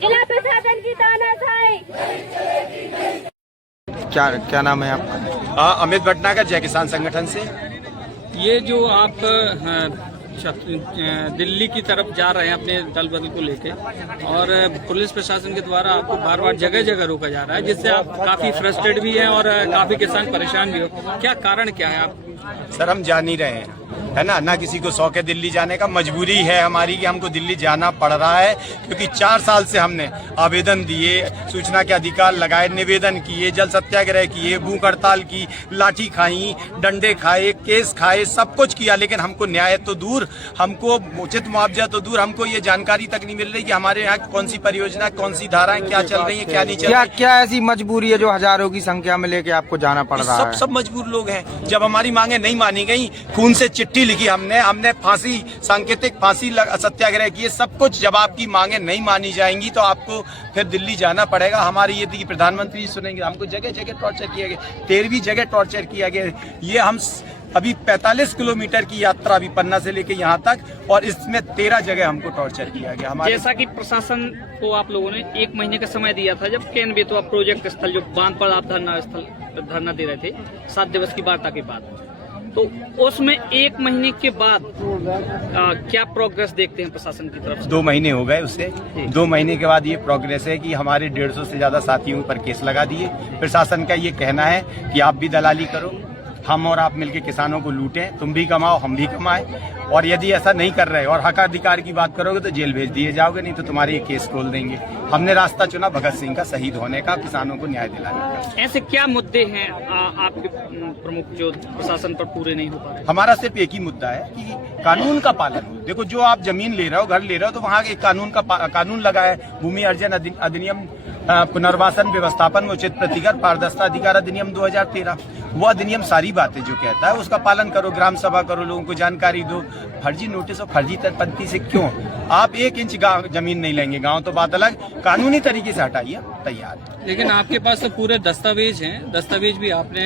जिला प्रशासन की तानाशाही। क्या नाम है आपका? अमित भटनागर, जय किसान संगठन से। ये जो आप दिल्ली की तरफ जा रहे हैं अपने दल बदल को लेके, और पुलिस प्रशासन के द्वारा आपको बार बार जगह जगह रोका जा रहा है, जिससे आप काफी फ्रस्ट्रेट भी हैं और काफी किसान परेशान भी हो, क्या कारण क्या है? आप सर, हम जा नहीं रहे हैं, है ना किसी को शौक है दिल्ली जाने का। मजबूरी है हमारी कि हमको दिल्ली जाना पड़ रहा है, क्योंकि 4 साल से हमने आवेदन दिए, सूचना के अधिकार लगाए, निवेदन किए, जल सत्याग्रह किए, भूख हड़ताल की, लाठी खाई, डंडे खाए, केस खाए, सब कुछ किया, लेकिन हमको न्याय तो दूर, हमको उचित मुआवजा तो दूर, हमको ये जानकारी तक नहीं मिल रही कि हमारे यहाँ कौन सी परियोजना, कौन सी धाराएं क्या चल रही है, क्या नहीं चल रही। क्या ऐसी मजबूरी है जो हजारों की संख्या में लेके आपको जाना पड़ रहा है? सब मजबूर लोग हैं। जब हमारी मांगे नहीं मानी गई, खून से चिट्ठी लिखी हमने फांसी, सांकेतिक फांसी सत्याग्रह किए, सब कुछ। जब आपकी मांगे नहीं मानी जाएंगी तो आपको फिर दिल्ली जाना पड़ेगा। हमारी ये थी कि प्रधानमंत्री सुनेंगे, हमको जगह जगह टॉर्चर किया गया, 13वीं जगह टॉर्चर किया गया। ये हम अभी 45 किलोमीटर की यात्रा अभी पन्ना से लेके यहाँ तक, और इसमें 13 जगह हमको टॉर्चर किया गया। हमारे जैसा कि प्रशासन को आप लोगों ने 1 महीने का समय दिया था, जब केन बेतवा प्रोजेक्ट स्थल जो बांध पर आप धरना दे रहे थे 7 दिवस की वार्ता के बाद, तो उसमें 1 महीने के बाद क्या प्रोग्रेस देखते हैं प्रशासन की तरफ से? 2 महीने हो गए उससे। 2 महीने के बाद ये प्रोग्रेस है कि हमारे 150 से ज्यादा साथियों पर केस लगा दिए। प्रशासन का ये कहना है कि आप भी दलाली करो, हम और आप मिलकर किसानों को लूटें, तुम भी कमाओ हम भी कमाएं, और यदि ऐसा नहीं कर रहे और हक अधिकार की बात करोगे तो जेल भेज दिए जाओगे, नहीं तो तुम्हारे ये केस खोल देंगे। हमने रास्ता चुना भगत सिंह का, शहीद होने का, किसानों को न्याय दिलाने का। ऐसे क्या मुद्दे हैं आपके प्रमुख जो प्रशासन पर पूरे नहीं हो पा रहे? हमारा सिर्फ एक ही मुद्दा है कि कानून का पालन हो। देखो, जो आप जमीन ले रहे हो, घर ले रहे हो, तो वहाँ एक कानून लगा है, भूमि अर्जन अधिनियम, पुनर्वासन व्यवस्थापन में उचित प्रतिकर पारदर्शिता अधिकार अधिनियम 2013। वो अधिनियम सारी बातें जो कहता है उसका पालन करो, ग्राम सभा करो, लोगों को जानकारी दो। फर्जी नोटिस और फर्जी पंक्ति से क्यों आप 1 इंच जमीन नहीं लेंगे? गांव तो बात अलग, कानूनी तरीके से हटाइए, तैयार है। लेकिन आपके पास तो पूरे दस्तावेज हैं, दस्तावेज भी आपने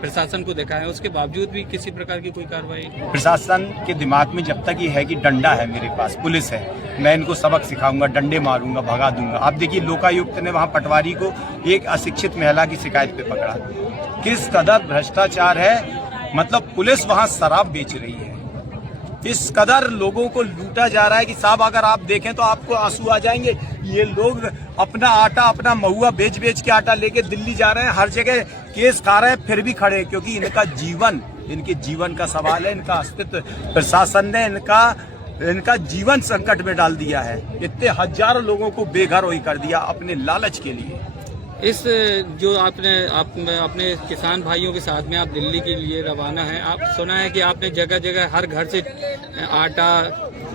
प्रशासन को देखा है, उसके बावजूद भी किसी प्रकार की कोई कार्रवाई? प्रशासन के दिमाग में जब तक ये है कि डंडा है, मेरे पास पुलिस है, मैं इनको सबक सिखाऊंगा, डंडे मारूंगा, भगा दूंगा। आप देखिए, लोकायुक्त ने वहाँ पटवारी को एक अशिक्षित महिला की शिकायत पे पकड़ा। किस कदर भ्रष्टाचार है, मतलब पुलिस वहाँ शराब बेच रही है, इस कदर लोगों को लूटा जा रहा है कि साहब अगर आप देखें तो आपको आंसू आ जाएंगे। ये लोग अपना आटा, अपना महुआ बेच बेच के आटा लेके दिल्ली जा रहे हैं, हर जगह केस खा रहे हैं, फिर भी खड़े, क्योंकि इनके जीवन का सवाल है, इनका अस्तित्व। प्रशासन ने इनका जीवन संकट में डाल दिया है, इतने हजारों लोगों को बेघर वही कर दिया अपने लालच के लिए। इस जो आपने अपने किसान भाइयों के साथ में आप दिल्ली के लिए रवाना हैं, आप सुना है कि आपने जगह जगह हर घर से आटा,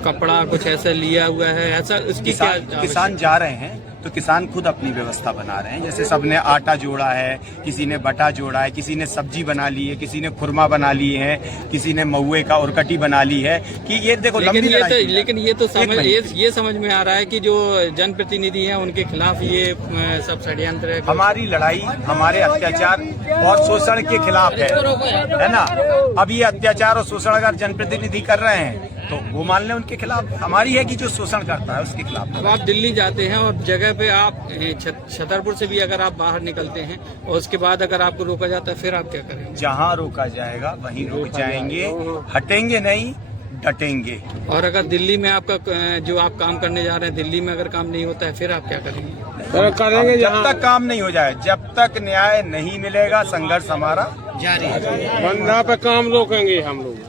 कपड़ा कुछ ऐसा लिया हुआ है, ऐसा उसकी किसान जा रहे हैं तो किसान खुद अपनी व्यवस्था बना रहे हैं। जैसे सबने आटा जोड़ा है, किसी ने बटा जोड़ा है, किसी ने सब्जी बना ली है, किसी ने खुरमा बना ली है, किसी ने महुए का और कटी बना ली है कि ये देखो। लेकिन ये समझ में आ रहा है कि जो जनप्रतिनिधि हैं उनके खिलाफ ये सब षड्यंत्र है। हमारी लड़ाई हमारे अत्याचार और शोषण के खिलाफ है ना। अब ये अत्याचार और शोषण अगर जनप्रतिनिधि कर रहे हैं तो वो मान लें उनके खिलाफ। हमारी है कि जो शोषण करता है उसके खिलाफ। अब आप दिल्ली जाते हैं और जगह पे आप छतरपुर से भी अगर आप बाहर निकलते हैं और उसके बाद अगर आपको रोका जाता है, फिर आप क्या करेंगे? जहाँ रोका जाएगा वहीं रुक जाएंगे, हटेंगे नहीं, डटेंगे। और अगर दिल्ली में आपका जो आप काम करने जा रहे हैं, दिल्ली में अगर काम नहीं होता है, फिर आप क्या करेंगे? जब तक काम नहीं हो जाए, जब तक न्याय नहीं मिलेगा, संघर्ष हमारा जारी है। बंदा पे काम रोकेंगे हम लोग।